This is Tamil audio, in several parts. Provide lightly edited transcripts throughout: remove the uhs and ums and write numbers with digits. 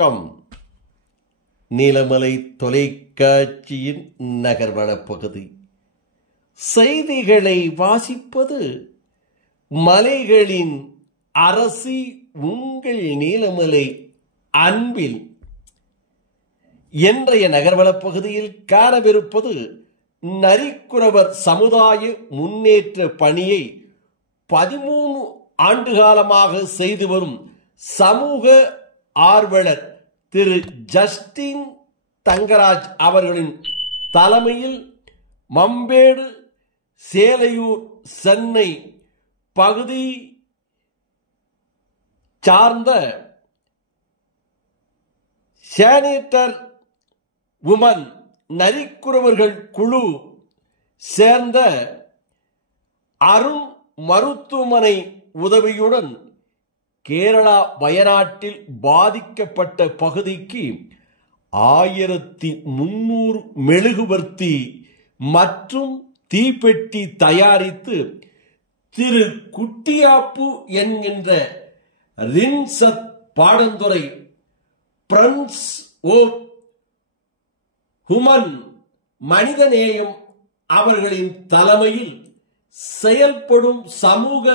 வணக்கம். நீலமலை தொலைக்காட்சியின் நகர்வளப் பகுதி செய்திகளை வாசிப்பது மலைகளின் அரசி உங்கள் நீலமலை அன்பில். இன்றைய நகர்வளப் பகுதியில் காணவிருப்பது நரிக்குறவர் சமுதாய முன்னேற்ற பணியை 13 ஆண்டுகாலமாக செய்து வரும் சமூக ஆர்வலர் திரு ஜஸ்டின் தங்கராஜ் அவர்களின் தலைமையில் மம்பேடு, சேலையூர், சென்னை பகுதி சார்ந்த சேனிட்டர் உமன் நரிக்குறவர்கள் குழு சேர்ந்த அருண் மருத்துவமனை உதவியுடன் கேரளா வயநாட்டில் பாதிக்கப்பட்ட பகுதிக்கு 1300 மெழுகுவர்த்தி மற்றும் தீப்பெட்டி தயாரித்து திரு குட்டியாப்பு என்கின்ற ரின்சத் பாடந்துறை பிரின்ஸ் ஓப் ஹுமன் மனிதநேயம் அவர்களின் தலைமையில் செயல்படும் சமூக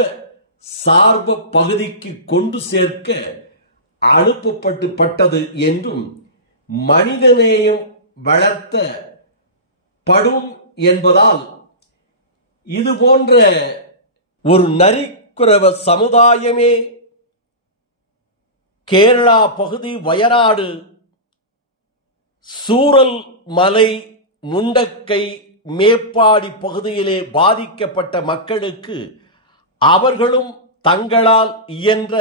சார்பு பகுதிக்கு கொண்டு சேர்க்க அனுப்பப்பட்டது என்றும் மனிதநேயம் வளர்த்த படும் என்பதால் இது போன்ற ஒரு நரிக்குறவ சமுதாயமே கேரளா பகுதி வயநாடு சூரல் மலை, முண்டக்கை, மேப்பாடி பகுதியிலே பாதிக்கப்பட்ட மக்களுக்கு அவர்களும் தங்களால் இயன்ற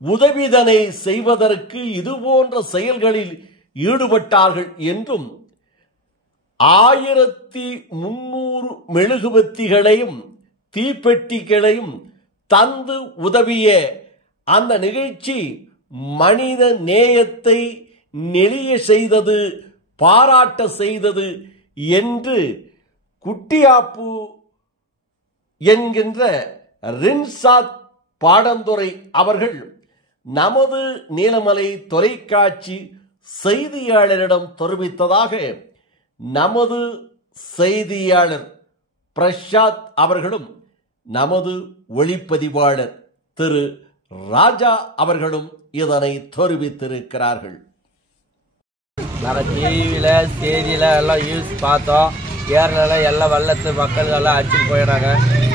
உதவிதனை செய்வதற்கு இதுபோன்ற செயல்களில் ஈடுபட்டார்கள் என்றும் 1300 மெழுகுவத்திகளையும் தீப்பெட்டிகளையும் தந்து உதவிய அந்த நிகழ்ச்சி மனித நேயத்தை நெளிய செய்தது, பாராட்ட செய்தது என்று குட்டியாப்பு என்கின்ற ரின்சாத் பாடந்துறை அவர்கள் நமது நீலமலை தொலைக்காட்சி செய்தியாளரிடம் தெரிவித்ததாக நமது செய்தியாளர் பிரசாத் அவர்களும் நமது ஒளிப்பதிவாளர் திரு ராஜா அவர்களும் இதனை தெரிவித்திருக்கிறார்கள். நாங்கள் டிவியில் செய்தியில் எல்லாம் நியூஸ் பார்த்தோம். கேரளாவில் எல்லாம் வெள்ளத்து மக்கள் எல்லாம் அடிச்சுட்டு போயிடுறாங்க.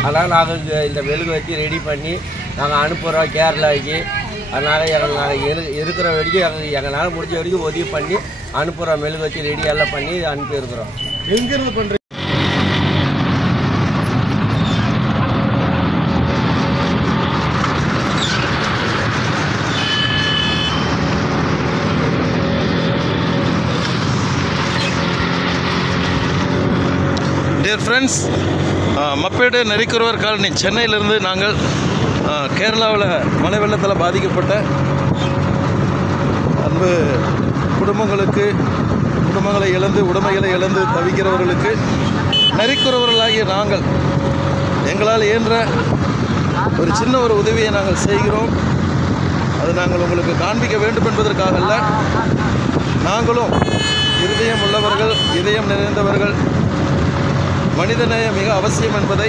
அதனால் நாங்கள் இந்த மெழுகு வச்சு ரெடி பண்ணி நாங்கள் அனுப்புகிறோம் கேரளாவுக்கு. அதனால் நாங்கள் இருக்கிற வரைக்கும் எங்களால் முடிஞ்ச வரைக்கும் உதவி பண்ணி அனுப்புகிறோம். மெழுகு வச்சு ரெடி எல்லாம் பண்ணி அனுப்பியிருக்கிறோம். எங்கேருந்து பண்ணுறீங்க? டியர் ஃப்ரெண்ட்ஸ், மப்பேடு நரிக்குறவர் காலனி சென்னையிலிருந்து நாங்கள் கேரளாவில் மழை வெள்ளத்தில் பாதிக்கப்பட்ட அன்பு குடும்பங்களை இழந்து உடைமைகளை இழந்து தவிக்கிறவர்களுக்கு நரிக்குறவர்களாகிய நாங்கள் எங்களால் இயன்ற ஒரு சின்ன ஒரு உதவியை நாங்கள் செய்கிறோம். அது நாங்கள் உங்களுக்கு காண்பிக்க வேண்டும் என்பதற்காக அல்ல. நாங்களும் இருதயம் உள்ளவர்கள், இதயம் நிறைந்தவர்கள், மனிதநேயம் மிக அவசியம் என்பதை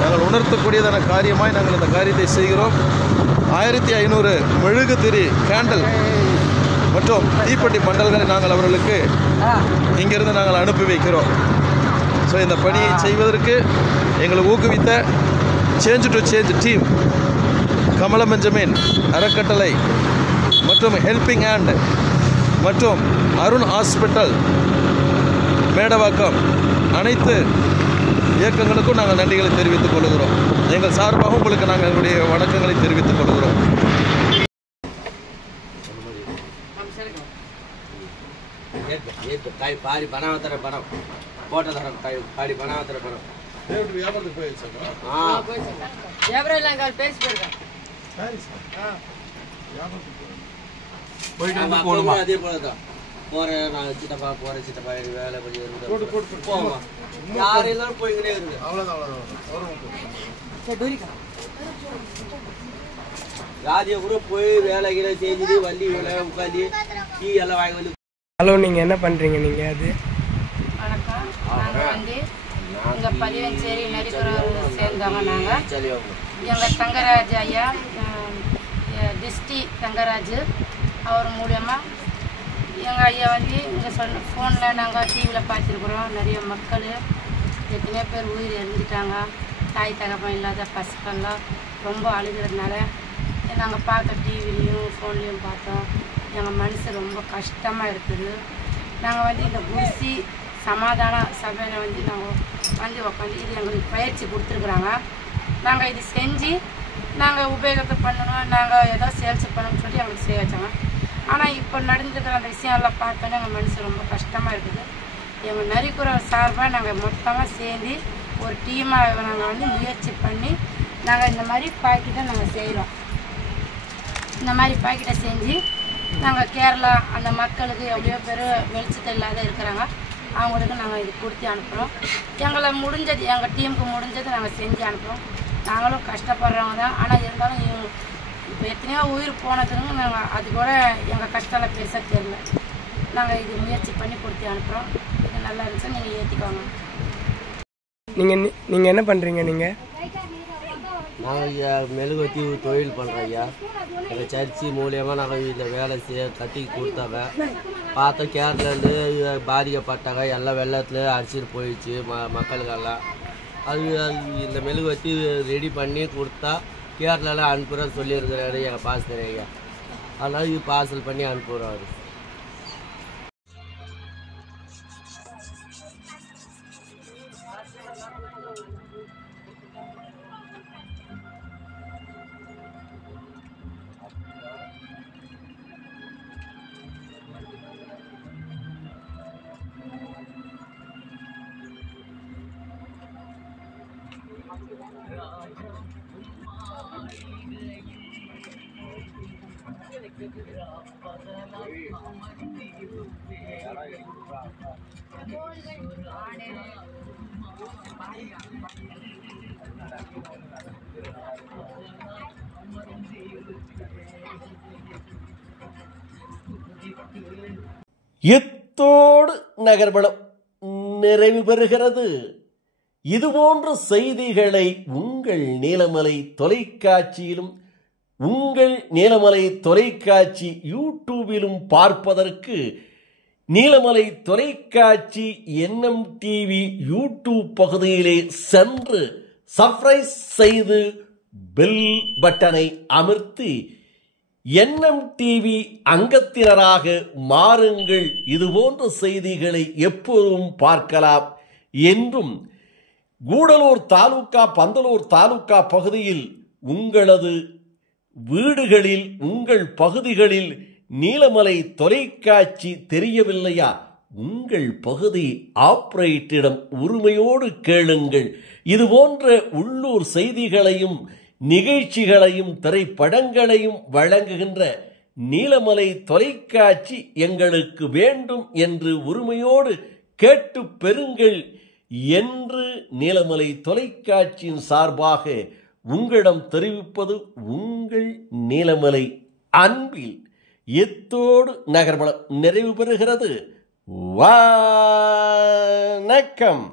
நாங்கள் உணர்த்தக்கூடியதான காரியமாய் நாங்கள் இந்த காரியத்தை செய்கிறோம். 1500 மெழுகுதிரி கேண்டல் மற்றும் தீப்பெட்டி பண்டல்களை நாங்கள் அவர்களுக்கு இங்கிருந்து நாங்கள் அனுப்பி வைக்கிறோம். ஸோ இந்த பணியை செய்வதற்கு எங்களை ஊக்குவித்த change to change team, Kamal Benjamin அறக்கட்டளை மற்றும் ஹெல்பிங் ஹேண்ட் மற்றும் அருண் ஹாஸ்பிட்டல் மேடவாக்கம் அனைத்து இயக்கங்களுக்கும் நாங்கள் நன்றிகளை தெரிவித்துக் கொள்கிறோம். எங்கள் சார்பாக உங்களுக்கு நாங்கள் எங்களுடைய வணக்கங்களை தெரிவித்துக் கொள்கிறோம். பாடி பணாவத்தர பணம் போட்ட தரம் பாடி பணாவத்தர பணம் வியாபாரத்துக்கு போயிடுச்சு. அதே போலதான் போறேன். நான் சித்தப்பா போறேன், சித்தப்பா வேலை பண்ணி போவோம். யாரும் எல்லாரும் போய்கிட்டே இருக்கு. அவ்வளோதான். ராஜ்யம் கூட போய் வேலைகளை செஞ்சுட்டு வண்டி வேலை உட்காந்து டீ எல்லாம் வாங்கி வந்து. ஹலோ, நீங்கள் என்ன பண்ணுறீங்க? நீங்கள் அது வணக்கம். நாங்கள் வந்து எங்கள் பதிவஞ்சேரி நரிக்குறவர் சேர்ந்தவங்க. நாங்கள் எங்கள் தங்கராஜ் ஐயா, டிஸ்டி தங்கராஜ் அவர் மூலயமா எங்கள் ஐயா வந்து இங்கே சொன்ன ஃபோனில் நாங்கள் டிவியில் பார்த்துருக்குறோம். நிறைய மக்கள் எத்தனையோ பேர் உயிர் இறந்துட்டாங்க. தாய் தகப்பன் இல்லாத பசங்கள்லாம் ரொம்ப அழுகிறதுனால நாங்கள் பார்க்க டிவிலையும் ஃபோன்லேயும் பார்த்தோம். எங்கள் மனசு ரொம்ப கஷ்டமாக இருக்குது. நாங்கள் வந்து இந்த குருசி சமாதான சபையில் வந்து நாங்கள் வந்து உட்காந்து இது எங்களுக்கு பயிற்சி கொடுத்துருக்குறாங்க. நாங்கள் இது செஞ்சு நாங்கள் உபயோகத்தை பண்ணணும், நாங்கள் ஏதோ சேல்ஸ் பண்ணணும்னு சொல்லி எங்களுக்கு செய்ய வச்சாங்க. ஆனால் இப்போ நடந்துக்கிற அந்த விஷயம்லாம் பார்த்தோன்னே எங்கள் மனசு ரொம்ப கஷ்டமாக இருக்குது. எங்கள் நரிக்குறவர் சார்பாக நாங்கள் மொத்தமாக சேர்ந்து ஒரு டீமாக நாங்கள் வந்து முயற்சி பண்ணி நாங்கள் இந்த மாதிரி பாக்கெட்டை நாங்கள் செய்கிறோம். இந்த மாதிரி பாக்கெட்டை செஞ்சு நாங்கள் கேரளா அந்த மக்களுக்கு எவ்வளோ பேர் வெளிச்சத்தை இல்லாத இருக்கிறாங்க, அவங்களுக்கு நாங்கள் இது கொடுத்து அனுப்புகிறோம். எங்களை முடிஞ்சது, எங்கள் டீமுக்கு முடிஞ்சது நாங்கள் செஞ்சு அனுப்புகிறோம். நாங்களும் கஷ்டப்படுறவங்க தான். ஆனால் இருந்தாலும் இப்போ எத்தனையோ உயிர் போனதுன்னு நாங்கள் அது கூட எங்கள் கஷ்டம்லாம் பெருசாக தெரியல. நாங்கள் இது முயற்சி பண்ணி கொடுத்து அனுப்புகிறோம். இது நல்லா இருந்துச்சு, நீங்கள் ஏற்றிக்கோங்க. நீங்கள் என்ன பண்ணுறீங்க? நீங்கள் நாங்கள் மெழுகுவத்தி தொழில் பண்ணுறோம் ஐயா. எங்கள் சர்ச்சி மூலியமாக நாங்கள் இந்த வேலை கட்டி கொடுத்தாங்க. பார்த்தா கேரளாலேருந்து பாதிக்கப்பட்டாங்க, எல்லாம் வெள்ளத்தில் அடிச்சுட்டு போயிடுச்சு மக்களுக்கெல்லாம். அது இந்த மெழுகுவத்தி ரெடி பண்ணி கொடுத்தா கேரளாவில் அனுப்புகிறோம் சொல்லியிருக்கிறாரு எங்கள் பாஸ்டர் ஐயா. அதனால் இது பார்சல் பண்ணி அனுப்புகிறாரு. இத்தோடு நகர்வலம் நிறைவு பெறுகிறது. இதுபோன்ற செய்திகளை உங்கள் நீலமலை தொலைக்காட்சியிலும் உங்கள் நீலமலை தொலைக்காட்சி யூடியூபிலும் பார்ப்பதற்கு நீலமலை தொலைக்காட்சி NMTV யூடியூப் பகுதியிலே சென்று சப்ஸ்கிரைப் செய்து பெல் பட்டனை அமர்த்தி NMTV அங்கத்தினராக மாறுங்கள். இதுபோன்ற செய்திகளை எப்போதும் பார்க்கலாம் என்றும் கூடலூர் தாலுகா, பந்தலூர் தாலுகா பகுதியில் உங்களது வீடுகளில் உங்கள் பகுதிகளில் நீலமலை தொலைக்காட்சி தெரியவில்லையா? உங்கள் பகுதி ஆபரேட்டரிடம் உரிமையோடு கேளுங்கள். இதுபோன்ற உள்ளூர் செய்திகளையும் நிகழ்ச்சிகளையும் திரைப்படங்களையும் வழங்குகின்ற நீலமலை தொலைக்காட்சி எங்களுக்கு வேண்டும் என்று உரிமையோடு கேட்டு பெறுங்கள் என்று நீலமலை தொலைக்காட்சியின் சார்பாக உங்களிடம் தெரிவிப்பது உங்கள் நீலமலை அன்பில். இத்தோடு நகர்வலம் நிறைவு பெறுகிறது. வணக்கம்.